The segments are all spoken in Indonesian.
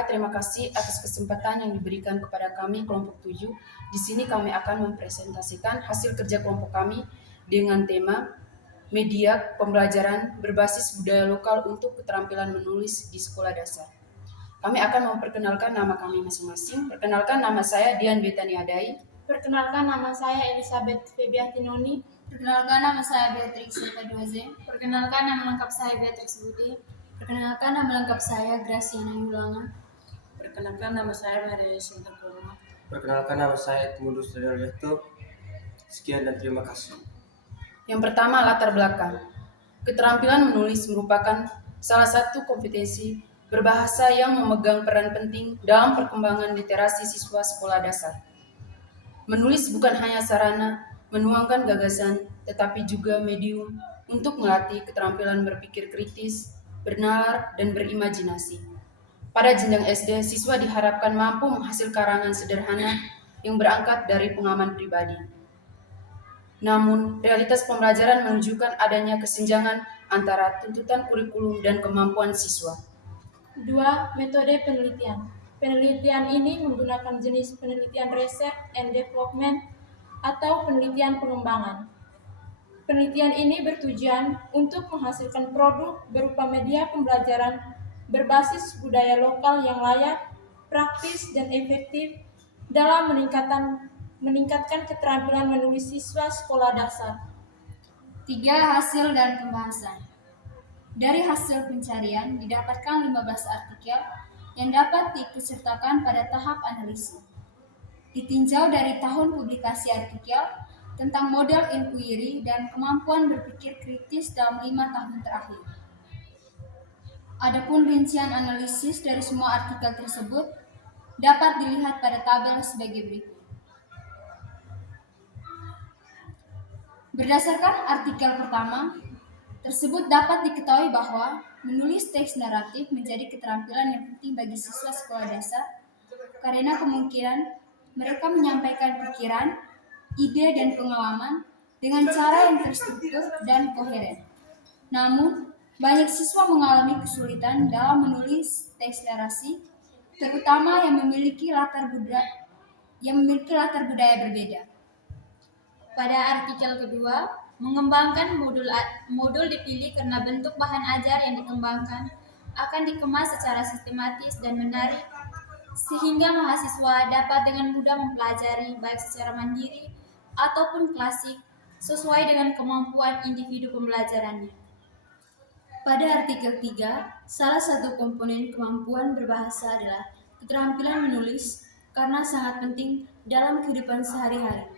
Pertama-tama, terima kasih atas kesempatan yang diberikan kepada kami kelompok 7. Di sini kami akan mempresentasikan hasil kerja kelompok kami dengan tema media pembelajaran berbasis budaya lokal untuk keterampilan menulis di sekolah dasar. Kami akan memperkenalkan nama kami masing-masing. Perkenalkan, nama saya Dian Betani Adai. Perkenalkan, nama saya Elizabeth Febiati Noni. Perkenalkan, nama saya Beatrix Silva-Duaze. Perkenalkan, nama lengkap saya Beatrix Budi. Perkenalkan, nama lengkap saya Graciana Yulanga. Perkenalkan, nama saya Maria Sinta Kurma. Perkenalkan, nama saya Edmundus Danielto. Sekian dan terima kasih. Yang pertama, latar belakang. Keterampilan menulis merupakan salah satu kompetensi berbahasa yang memegang peran penting dalam perkembangan literasi siswa sekolah dasar. Menulis bukan hanya sarana menuangkan gagasan, tetapi juga medium untuk melatih keterampilan berpikir kritis, bernalar, dan berimajinasi. Pada jenjang SD, siswa diharapkan mampu menghasilkan karangan sederhana yang berangkat dari pengalaman pribadi. Namun, realitas pembelajaran menunjukkan adanya kesenjangan antara tuntutan kurikulum dan kemampuan siswa. 2. Metode penelitian. Penelitian ini menggunakan jenis penelitian research and development atau penelitian pengembangan. Penelitian ini bertujuan untuk menghasilkan produk berupa media pembelajaran berbasis budaya lokal yang layak, praktis, dan efektif dalam meningkatkan keterampilan menulis siswa sekolah dasar. 3. Hasil dan pembahasan. Dari hasil pencarian didapatkan 15 artikel yang dapat diikutsertakan pada tahap analisis. Ditinjau dari tahun publikasi artikel tentang model inquiry dan kemampuan berpikir kritis dalam 5 tahun terakhir. Adapun rincian analisis dari semua artikel tersebut dapat dilihat pada tabel sebagai berikut. Berdasarkan artikel pertama, tersebut dapat diketahui bahwa menulis teks naratif menjadi keterampilan yang penting bagi siswa sekolah dasar karena kemungkinan mereka menyampaikan pikiran, ide, dan pengalaman dengan cara yang terstruktur dan koheren. Namun, banyak siswa mengalami kesulitan dalam menulis teks narasi, terutama yang memiliki latar budaya berbeda. Pada artikel kedua, mengembangkan modul dipilih karena bentuk bahan ajar yang dikembangkan akan dikemas secara sistematis dan menarik sehingga mahasiswa dapat dengan mudah mempelajari baik secara mandiri ataupun klasik sesuai dengan kemampuan individu pembelajarannya. Pada artikel 3, salah satu komponen kemampuan berbahasa adalah keterampilan menulis karena sangat penting dalam kehidupan sehari-hari.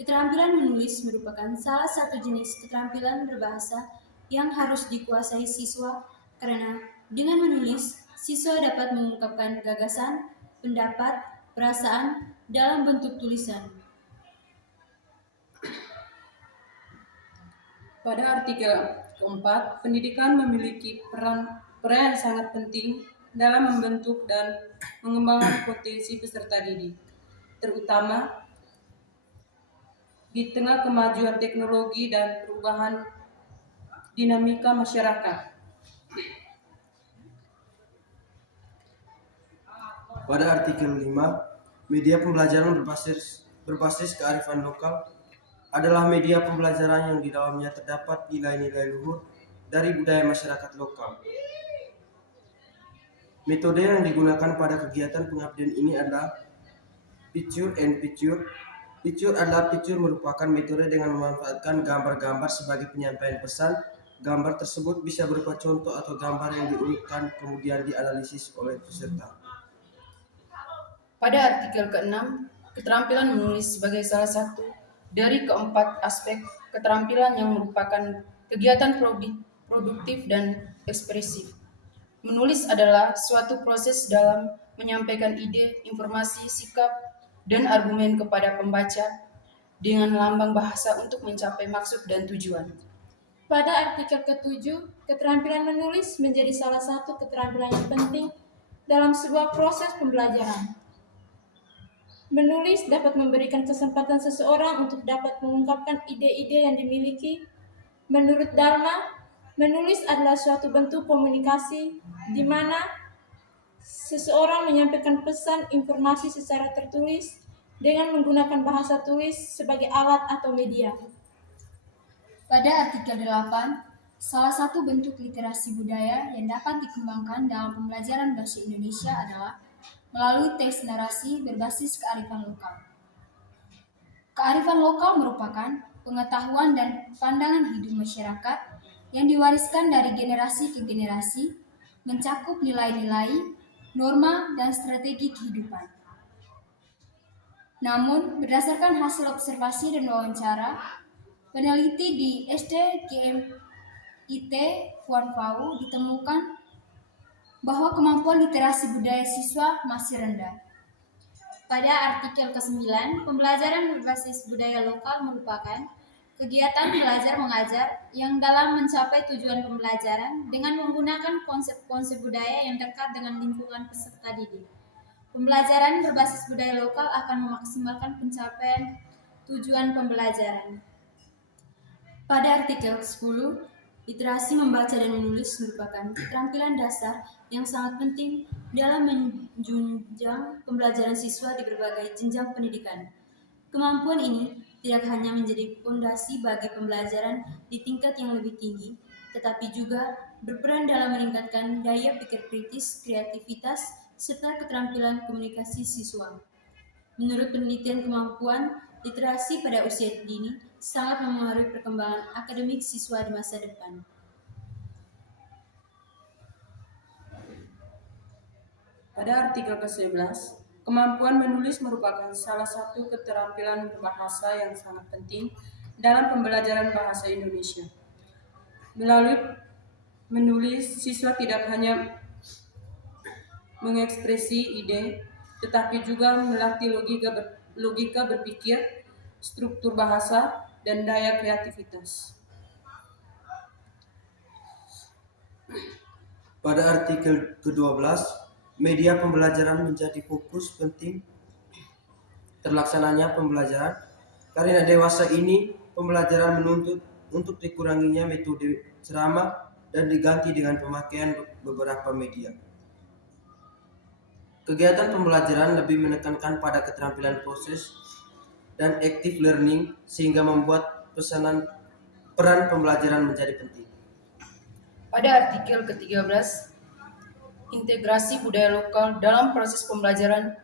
Keterampilan menulis merupakan salah satu jenis keterampilan berbahasa yang harus dikuasai siswa karena dengan menulis, siswa dapat mengungkapkan gagasan, pendapat, perasaan dalam bentuk tulisan. Pada artikel keempat, pendidikan memiliki peran yang sangat penting dalam membentuk dan mengembangkan potensi peserta didik, terutama di tengah kemajuan teknologi dan perubahan dinamika masyarakat. Pada artikel 5, media pembelajaran berbasis kearifan lokal adalah media pembelajaran yang di dalamnya terdapat nilai-nilai luhur dari budaya masyarakat lokal. Metode yang digunakan pada kegiatan pengabdian ini adalah picture and picture. Picture adalah picture merupakan metode dengan memanfaatkan gambar-gambar sebagai penyampaian pesan. Gambar tersebut bisa berupa contoh atau gambar yang diurutkan kemudian dianalisis oleh peserta. Pada artikel ke-6, keterampilan menulis sebagai salah satu dari keempat aspek keterampilan yang merupakan kegiatan produktif dan ekspresif. Menulis adalah suatu proses dalam menyampaikan ide, informasi, sikap, dan argumen kepada pembaca dengan lambang bahasa untuk mencapai maksud dan tujuan. Pada artikel ke-7, keterampilan menulis menjadi salah satu keterampilan yang penting dalam sebuah proses pembelajaran. Menulis dapat memberikan kesempatan seseorang untuk dapat mengungkapkan ide-ide yang dimiliki. Menurut Dharma, menulis adalah suatu bentuk komunikasi di mana Seseorang menyampaikan pesan informasi secara tertulis dengan menggunakan bahasa tulis sebagai alat atau media. Pada artikel 8, salah satu bentuk literasi budaya yang dapat dikembangkan dalam pembelajaran bahasa Indonesia adalah melalui teks narasi berbasis kearifan lokal. Kearifan lokal merupakan pengetahuan dan pandangan hidup masyarakat yang diwariskan dari generasi ke generasi, mencakup nilai-nilai, norma, dan strategi kehidupan. Namun, berdasarkan hasil observasi dan wawancara, peneliti di SDGMIT Kuan Pao ditemukan bahwa kemampuan literasi budaya siswa masih rendah. Pada artikel ke-9, pembelajaran berbasis budaya lokal merupakan kegiatan belajar mengajar yang dalam mencapai tujuan pembelajaran dengan menggunakan konsep-konsep budaya yang dekat dengan lingkungan peserta didik. Pembelajaran berbasis budaya lokal akan memaksimalkan pencapaian tujuan pembelajaran. Pada artikel 10, literasi membaca dan menulis merupakan keterampilan dasar yang sangat penting dalam menjunjang pembelajaran siswa di berbagai jenjang pendidikan. Kemampuan ini tidak hanya menjadi fondasi bagi pembelajaran di tingkat yang lebih tinggi, tetapi juga berperan dalam meningkatkan daya pikir kritis, kreativitas, serta keterampilan komunikasi siswa. Menurut penelitian kemampuan literasi pada usia dini sangat mempengaruhi perkembangan akademik siswa di masa depan. Pada artikel ke-11, kemampuan menulis merupakan salah satu keterampilan berbahasa yang sangat penting dalam pembelajaran bahasa Indonesia. Melalui menulis, siswa tidak hanya mengekspresi ide, tetapi juga melatih logika berpikir, struktur bahasa, dan daya kreativitas. Pada artikel ke-12, media pembelajaran menjadi fokus penting terlaksananya pembelajaran karena dewasa ini pembelajaran menuntut untuk dikuranginya metode ceramah dan diganti dengan pemakaian beberapa media. Kegiatan pembelajaran lebih menekankan pada keterampilan proses dan active learning sehingga membuat peran pembelajaran menjadi penting. Pada artikel ke-13, integrasi budaya lokal dalam proses pembelajaran,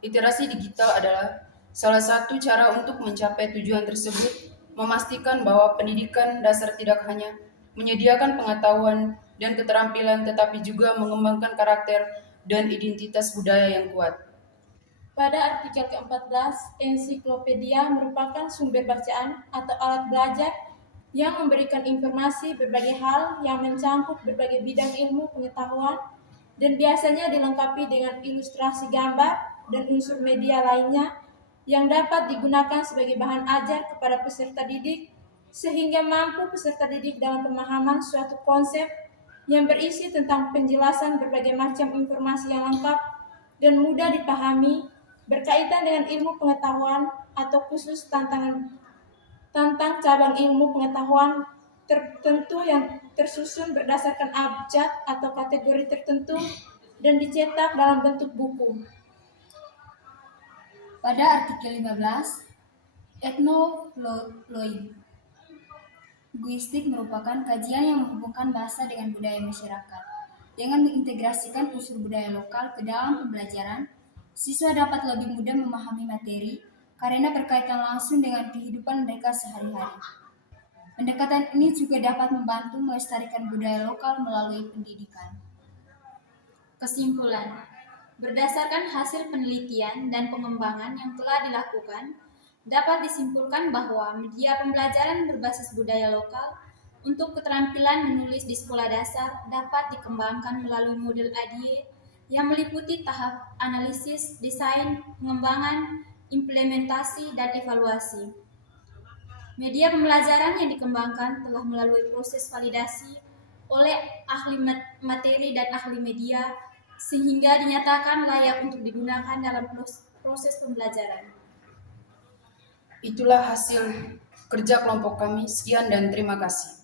literasi digital adalah salah satu cara untuk mencapai tujuan tersebut, memastikan bahwa pendidikan dasar tidak hanya menyediakan pengetahuan dan keterampilan, tetapi juga mengembangkan karakter dan identitas budaya yang kuat. Pada artikel ke-14, ensiklopedia merupakan sumber bacaan atau alat belajar yang memberikan informasi berbagai hal yang mencangkup berbagai bidang ilmu pengetahuan dan biasanya dilengkapi dengan ilustrasi gambar dan unsur media lainnya yang dapat digunakan sebagai bahan ajar kepada peserta didik sehingga mampu peserta didik dalam pemahaman suatu konsep yang berisi tentang penjelasan berbagai macam informasi yang lengkap dan mudah dipahami berkaitan dengan ilmu pengetahuan atau khusus tentang cabang ilmu pengetahuan tertentu yang tersusun berdasarkan abjad atau kategori tertentu dan dicetak dalam bentuk buku. Pada artikel 15, etnologi. Linguistik merupakan kajian yang menghubungkan bahasa dengan budaya masyarakat. Dengan mengintegrasikan unsur budaya lokal ke dalam pembelajaran, siswa dapat lebih mudah memahami materi karena berkaitan langsung dengan kehidupan mereka sehari-hari. Pendekatan ini juga dapat membantu melestarikan budaya lokal melalui pendidikan. Kesimpulan, berdasarkan hasil penelitian dan pengembangan yang telah dilakukan, dapat disimpulkan bahwa media pembelajaran berbasis budaya lokal untuk keterampilan menulis di sekolah dasar dapat dikembangkan melalui model ADIE yang meliputi tahap analisis, desain, pengembangan, implementasi, dan evaluasi. Media pembelajaran yang dikembangkan telah melalui proses validasi oleh ahli materi dan ahli media sehingga dinyatakan layak untuk digunakan dalam proses pembelajaran. Itulah hasil kerja kelompok kami. Sekian dan terima kasih.